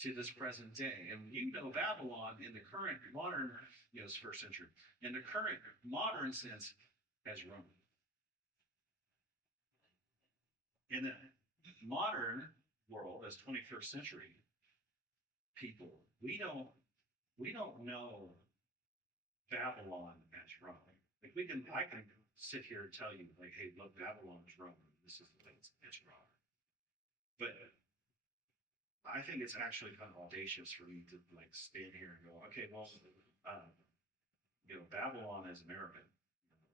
to this present day. And you know Babylon in the current modern, it's first century, in the current modern sense as Rome. In the modern world, as 21st century people, we don't know Babylon as Rome. Like I can sit here and tell you, like, hey, look, Babylon is Rome. This is the way it's Rome. But I think it's actually kind of audacious for me to like stand here and go, okay, well, Babylon is American,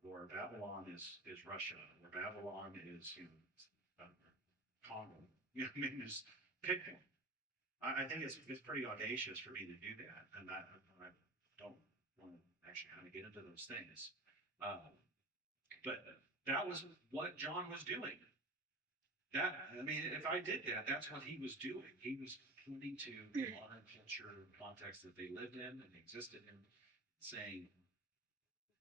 or Babylon is Russia, or Babylon is Congo. I mean, just pick one. I think it's pretty audacious for me to do that, and I don't want to actually kind of get into those things. But that was what John was doing. If I did that, that's what he was doing. He was pointing to the modern culture context that they lived in and existed in, saying,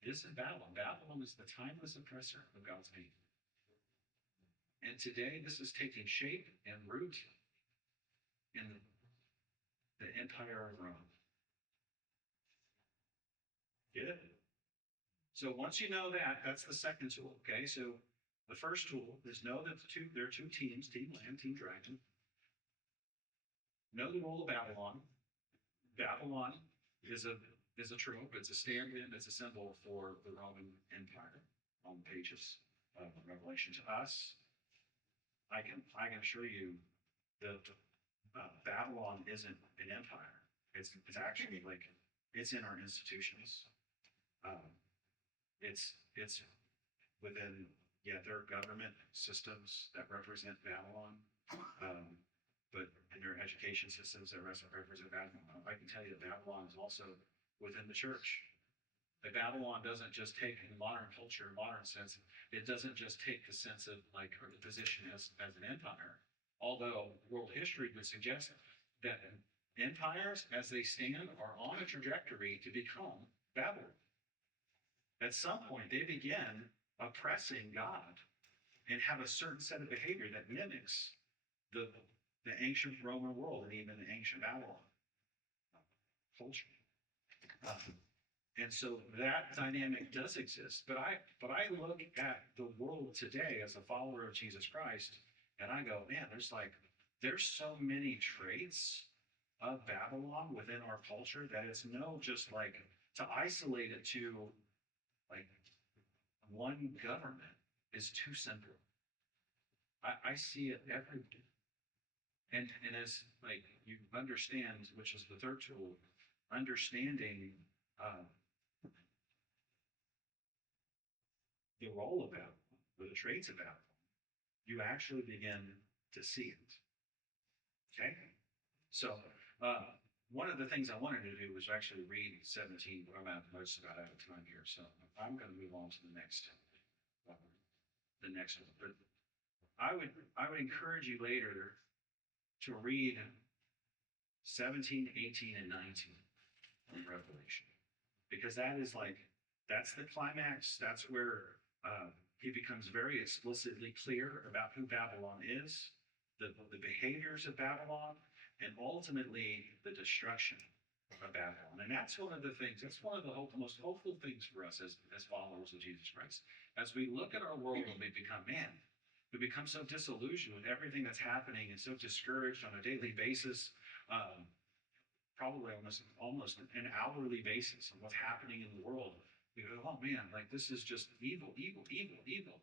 this is Babylon. Babylon is the timeless oppressor of God's people. And today, this is taking shape and root in the empire of Rome. Get it? So once you know that, that's the second tool, okay? So the first tool is know that there are two teams, Team Lamb, Team Dragon. Know the role of Babylon. Babylon is a trope, it's a stand-in, it's a symbol for the Roman Empire on the pages of Revelation. To us, I can assure you that Babylon isn't an empire. It's actually like, it's in our institutions. It's within, there are government systems that represent Babylon, but in their education systems that represent Babylon. I can tell you that Babylon is also within the church. That Babylon doesn't just take in modern culture, modern sense, it doesn't just take the sense of like the position as an empire. Although world history would suggest that empires as they stand are on a trajectory to become Babylon. At some point, they begin oppressing God and have a certain set of behavior that mimics the ancient Roman world and even the ancient Babylon culture. And so that dynamic does exist. But I look at the world today as a follower of Jesus Christ, and I go, man, there's so many traits of Babylon within our culture that it's just like to isolate it to like one government is too simple. I see it everywhere. And as like you understand, which is the third tool, understanding the role of Babylon, or the traits of Babylon, you actually begin to see it. Okay? So one of the things I wanted to do was actually read 17, but I'm most about out of time here, so I'm going to move on to the next one. But I would encourage you later to read 17, 18, and 19 of Revelation, because that's the climax. That's where he becomes very explicitly clear about who Babylon is, the behaviors of Babylon, and ultimately the destruction of Babylon. And that's one of the things, that's one of the most hopeful things for us as followers of Jesus Christ. As we look at our world and we become so disillusioned with everything that's happening and so discouraged on a daily basis, probably almost an hourly basis on what's happening in the world. We go, oh man, like this is just evil, evil, evil, evil.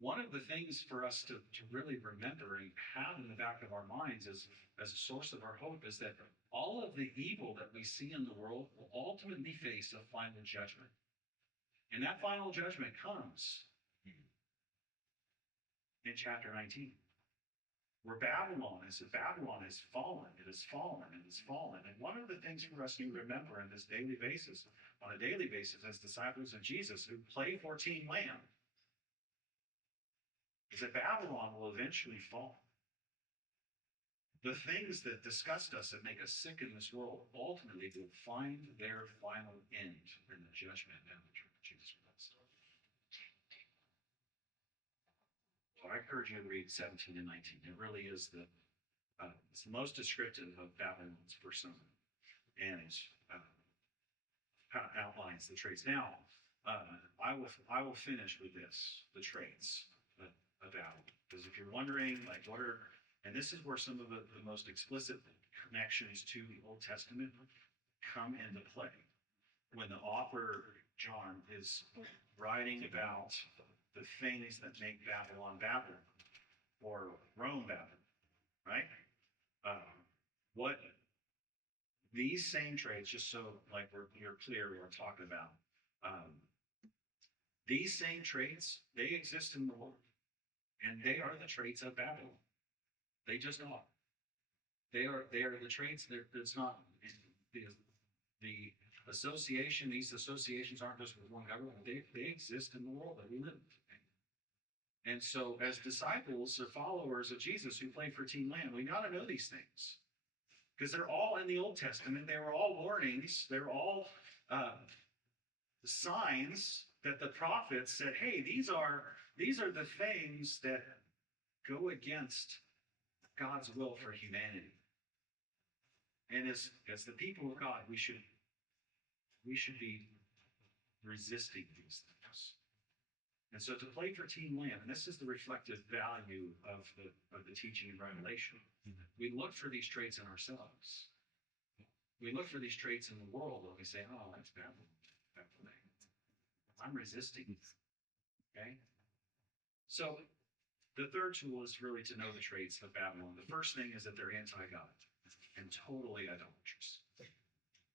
One of the things for us to really remember and have in the back of our minds as a source of our hope is that all of the evil that we see in the world will ultimately face a final judgment. And that final judgment comes in chapter 19, where Babylon is fallen. It has fallen. It has fallen. And one of the things for us to remember on this daily basis, on a daily basis, as disciples of Jesus who play for Team Lamb, is that Babylon will eventually fall. The things that disgust us and make us sick in this world ultimately will find their final end in the judgment and the return of Jesus Christ. So I encourage you to read 17 and 19. It really is it's the most descriptive of Babylon's persona, and kind of outlines the traits. Now, I will finish with this: the traits of Babylon. Because if you're wondering, like, and this is where some of the most explicit connections to the Old Testament come into play. When the author, John, is writing about the things that make Babylon Babylon, or Rome Babylon, right? What these same traits, just so like you're clear what we're talking about, these same traits, they exist in the world, and they are the traits of Babylon. They just are. They are the traits. It's not the association. These associations aren't just with one government. They exist in the world that we live in. And so, as disciples or followers of Jesus who play for Team Lamb, we got to know these things, because they're all in the Old Testament. They were all warnings. They were all signs that the prophets said, "Hey, these are the things that go against God's will for humanity." And as the people of God, we should be resisting these things. And so to play for Team Lamb, and this is the reflective value of the teaching in Revelation, we look for these traits in ourselves. We look for these traits in the world, and we say, "Oh, that's Babylon. I'm resisting." Okay? So the third tool is really to know the traits of Babylon. The first thing is that they're anti-God and totally idolatrous.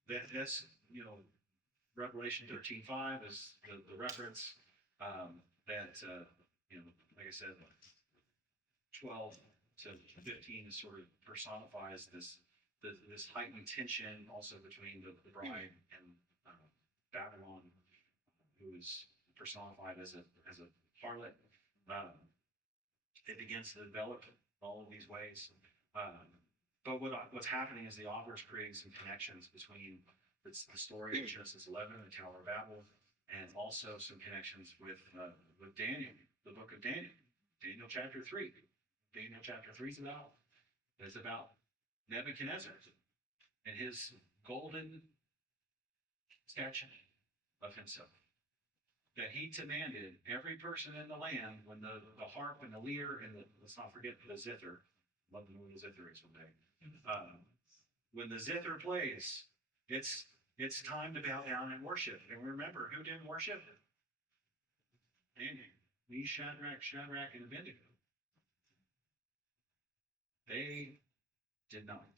That's, Revelation 13:5 is the reference that, like I said, 12 to 15 is sort of personifies this heightened tension also between the bride and Babylon, who is personified as a harlot. It begins to develop all of these ways. But what's happening is the author is creating some connections between the story of Genesis 11, the Tower of Babel, and also some connections with Daniel, the book of Daniel, Daniel chapter 3. Daniel chapter 3 is about Nebuchadnezzar and his golden statue of himself, that he demanded every person in the land, when the harp and the lyre and let's not forget the zither. Love to know what the zither is one day. When the zither plays, it's time to bow down and worship. And remember, who didn't worship? Daniel, Shadrach, and Abednego. They did not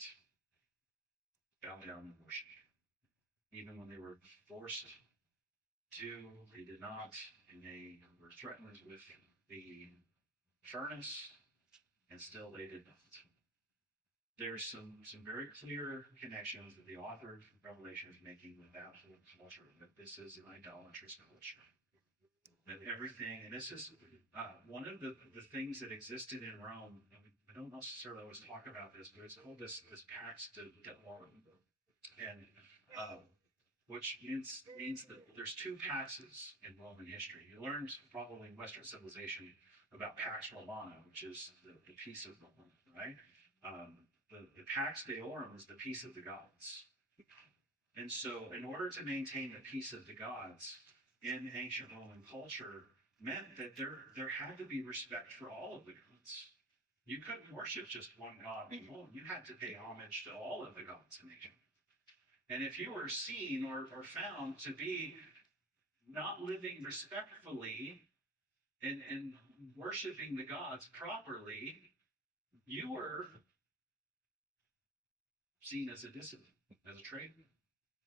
bow down and worship. Even when they were forced to, they did not, and they were threatened with the furnace, and still they did not. There's some very clear connections that the author of Revelation is making with that whole culture, that this is an idolatrous culture. That everything, and this is one of the things that existed in Rome, and we don't necessarily always talk about this, but it's called this Pax Deorum. And which means that there's two paxes in Roman history. You learned probably in Western civilization about Pax Romana, which is the peace of Rome, right? The Pax Deorum is the peace of the gods. And so in order to maintain the peace of the gods in ancient Roman culture meant that there had to be respect for all of the gods. You couldn't worship just one god alone. You had to pay homage to all of the gods in ancient. And if you were seen or found to be not living respectfully and worshiping the gods properly, you were seen as a dissident, as a traitor.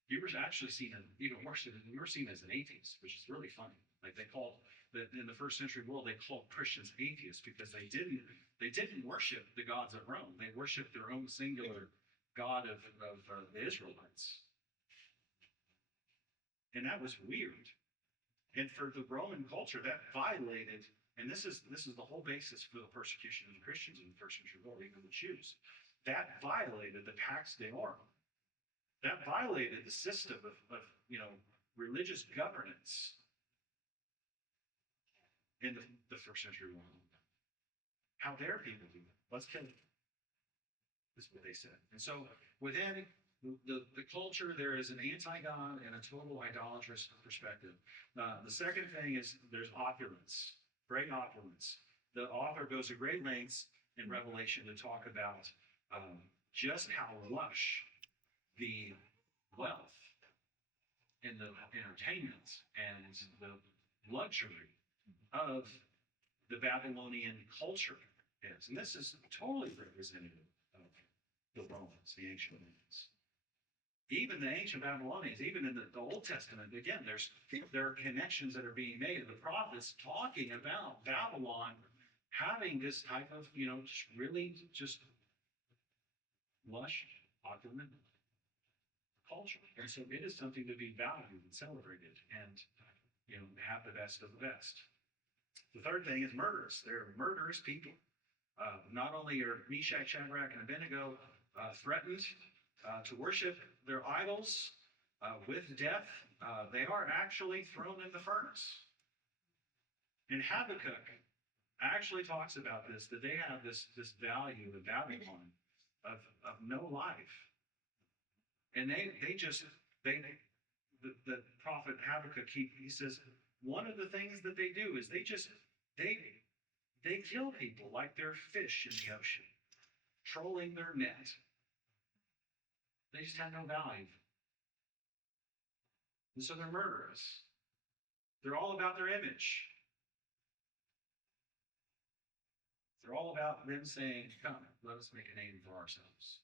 You were actually seen as, even worse, you were seen as an atheist, which is really funny. Like they called, in the first century world, they called Christians atheists because they didn't worship the gods of Rome. They worshiped their own singular God of the Israelites. And that was weird. And for the Roman culture, that violated, and this is the whole basis for the persecution of the Christians in the first century world, even the Jews. That violated the Pax Deorum. That violated the system of religious governance in the first century world. How dare people do that? Let's kill them. This is what they said. And so within the culture, there is an anti-God and a total idolatrous perspective. The second thing is there's opulence, great opulence. The author goes to great lengths in Revelation to talk about just how lush the wealth and the entertainment and the luxury of the Babylonian culture is. And this is totally representative of the Romans, the ancient Romans. Even the ancient Babylonians, even in the Old Testament, again, there are connections that are being made of the prophets talking about Babylon having this type of, just lush, opulent culture. And so it is something to be valued and celebrated and, have the best of the best. The third thing is murderous. They're murderous people. Not only are Meshach, Shadrach, and Abednego threatened to worship their idols with death, they are actually thrown in the furnace. And Habakkuk actually talks about this, that they have this value of Babylon of no life. And the prophet Habakkuk, he says, one of the things that they do is they kill people like they're fish in the ocean, trolling their net. They just have no value. And so they're murderous. They're all about their image. They're all about them saying, come, let us make a name for ourselves.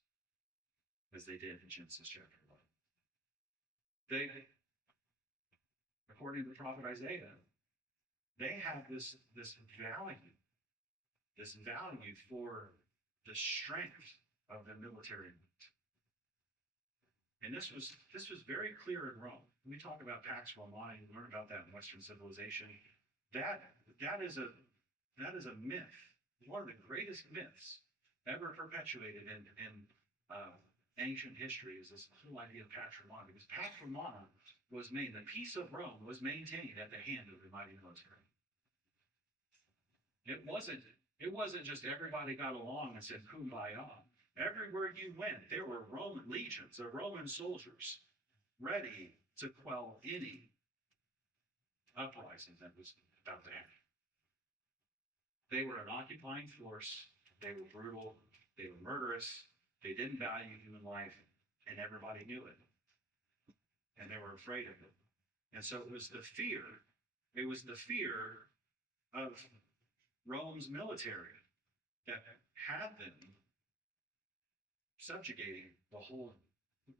As they did in Genesis chapter 1. According to the prophet Isaiah, they have this value for the strength of the military might. And this was very clear in Rome. When we talk about Pax Romana, you learn about that in Western civilization. That is a myth, one of the greatest myths ever perpetuated in ancient history is this whole idea of Pax Romana, because Pax Romana was made, the peace of Rome was maintained at the hand of the mighty military. It wasn't just everybody got along and said kumbaya. Everywhere you went, there were Roman legions of Roman soldiers ready to quell any uprising that was about to happen. They were an occupying force. They were brutal. They were murderous. They didn't value human life, and everybody knew it. And they were afraid of it. And so it was the fear of Rome's military that had them subjugating the whole,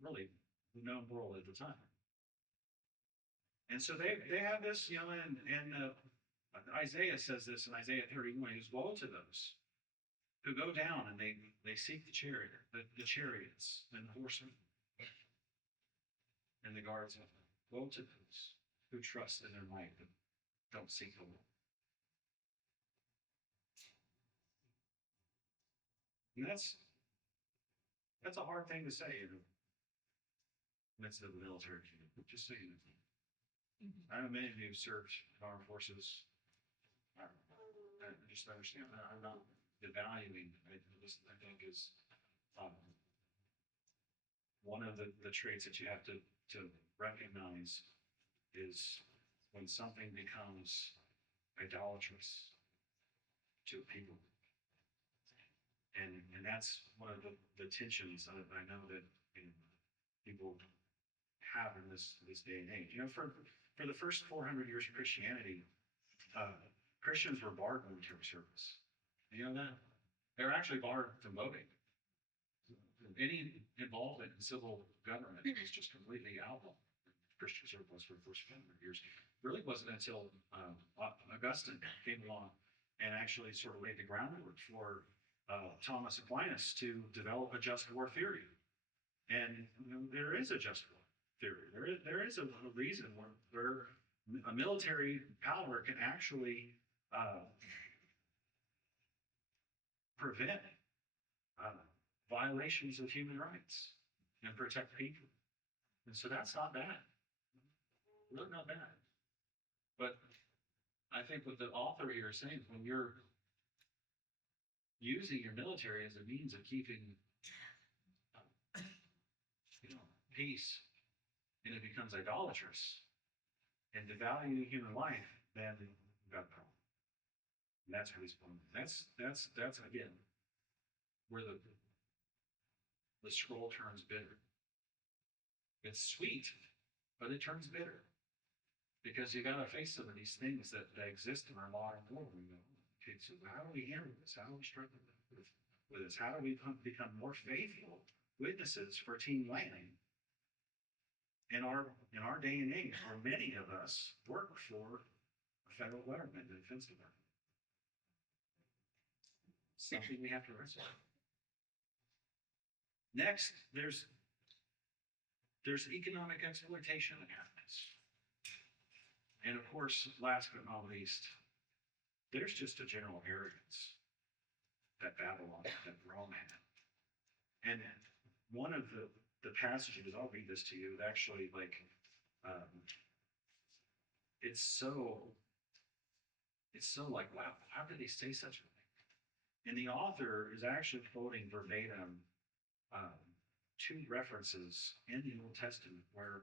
really, known world at the time. And so they have this, and Isaiah says this in Isaiah 31, he says, woe to those who go down and they seek the chariots and the horsemen and the guards of them. Woe to those who trust in their might but don't seek the Lord. And that's a hard thing to say in the midst of the military community, just so you know. I know many of you served in armed forces. I just understand that I'm not devaluing. I think is one of the traits that you have to recognize is when something becomes idolatrous to people. And that's one of the tensions that I know that people have in this day and age. For the first 400 years of Christianity, Christians were barred from military service. You know that? They were actually barred from voting. any involvement in civil government was just completely outlawed. Christian circles for the first 100 years. Really wasn't until Augustine came along and actually sort of laid the groundwork for Thomas Aquinas to develop a just war theory. And there is a just war theory. There is a reason where a military power can actually prevent violations of human rights and protect people. And so that's not bad. Really not bad. But I think what the author here is saying is when you're using your military as a means of keeping peace, and it becomes idolatrous and devaluing human life, then you've got a problem. And that's what he's pointing. That's again where the scroll turns bitter. It's sweet, but it turns bitter. Because you got to face some of these things that exist in our modern world. We go, okay, so how do we handle this? How do we struggle with this? How do we become more faithful witnesses for Team Landing? In our day and age, where many of us work for a federal government, the defense department. Something we have to wrestle with. Next, there's economic exploitation that happens. And of course, last but not least, there's just a general arrogance that Babylon, that Rome had. And one of the passages, I'll read this to you, actually, like, it's so like, wow, how could they say such a thing? And the author is actually quoting verbatim two references in the Old Testament where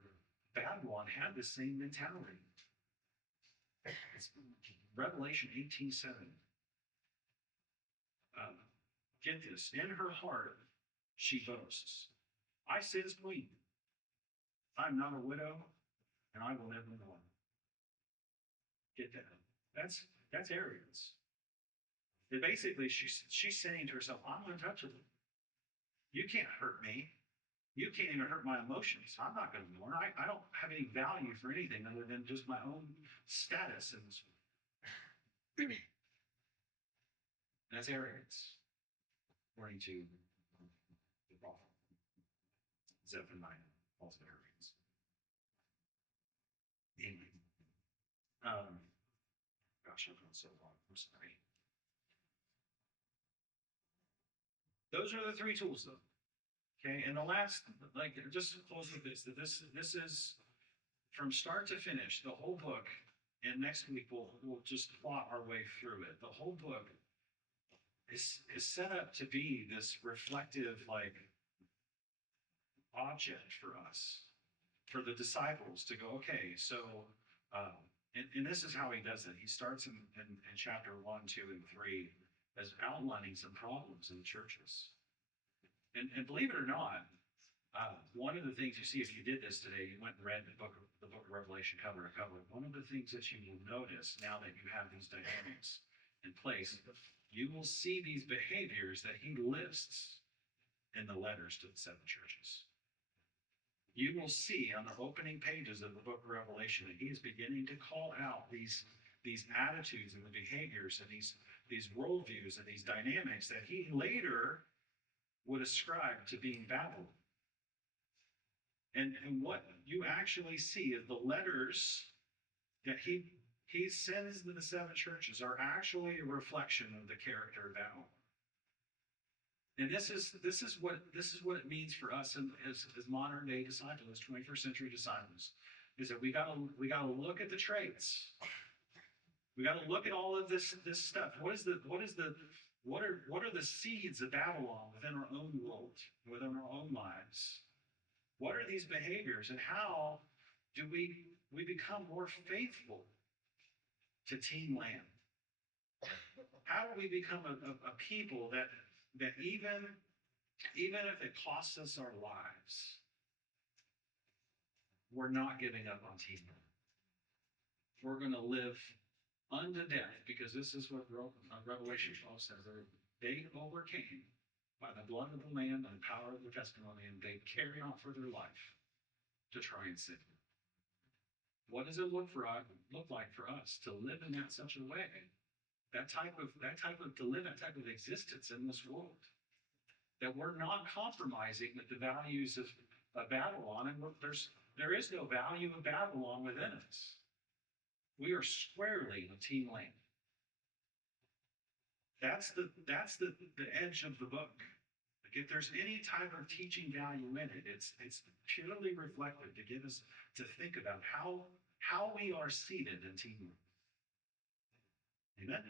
Babylon had the same mentality. It's Revelation 18:7. Get this. In her heart, she boasts, I sit as queen. I'm not a widow, and I will never mourn. Get that. That's arrogance. And basically, she's saying to herself, I'm untouchable. You can't hurt me. You can't even hurt my emotions. I'm not going to mourn. I don't have any value for anything other than just my own status in this world. That's arrogance, according to the prophet. Zephaniah calls it arrogance. Anyway, gosh, I've gone so long. I'm sorry. Those are the three tools, though. Okay, and the last, like, just to close with this, this is from start to finish, the whole book, and next week we'll just plot our way through it. The whole book is set up to be this reflective, like, object for us, for the disciples to go, okay, so, and this is how he does it. He starts in chapter 1, 2, and 3 as outlining some problems in the churches. And believe it or not, one of the things you see if you did this today, you went and read the book of Revelation cover to cover. One of the things that you will notice now that you have these dynamics in place, you will see these behaviors that he lists in the letters to the seven churches. You will see on the opening pages of the book of Revelation that he is beginning to call out these attitudes and the behaviors and these worldviews and these dynamics that he later would ascribe to being Babylon. And what you actually see is the letters that he sends to the seven churches are actually a reflection of the character of Babylon. And this is what it means for us as modern day disciples, as 21st century disciples, is that we gotta look at the traits. We gotta look at all of this stuff. What are the seeds of Babylon within our own world, within our own lives? What are these behaviors, and how do we become more faithful to Team Land? How do we become a people that even if it costs us our lives, we're not giving up on Team Land. We're going to live unto death, because this is what Revelation 12 says. They overcame by the blood of the Lamb and the power of the testimony, and they carry on for their life to try and sin. What does it look like for us to live in that such a way? To live that type of existence in this world, that we're not compromising with the values of Babylon, and there is no value of Babylon within us. We are squarely in the team lane. That's the edge of the book. Like if there's any type of teaching value in it, it's purely reflective to get us to think about how we are seated in team. Amen.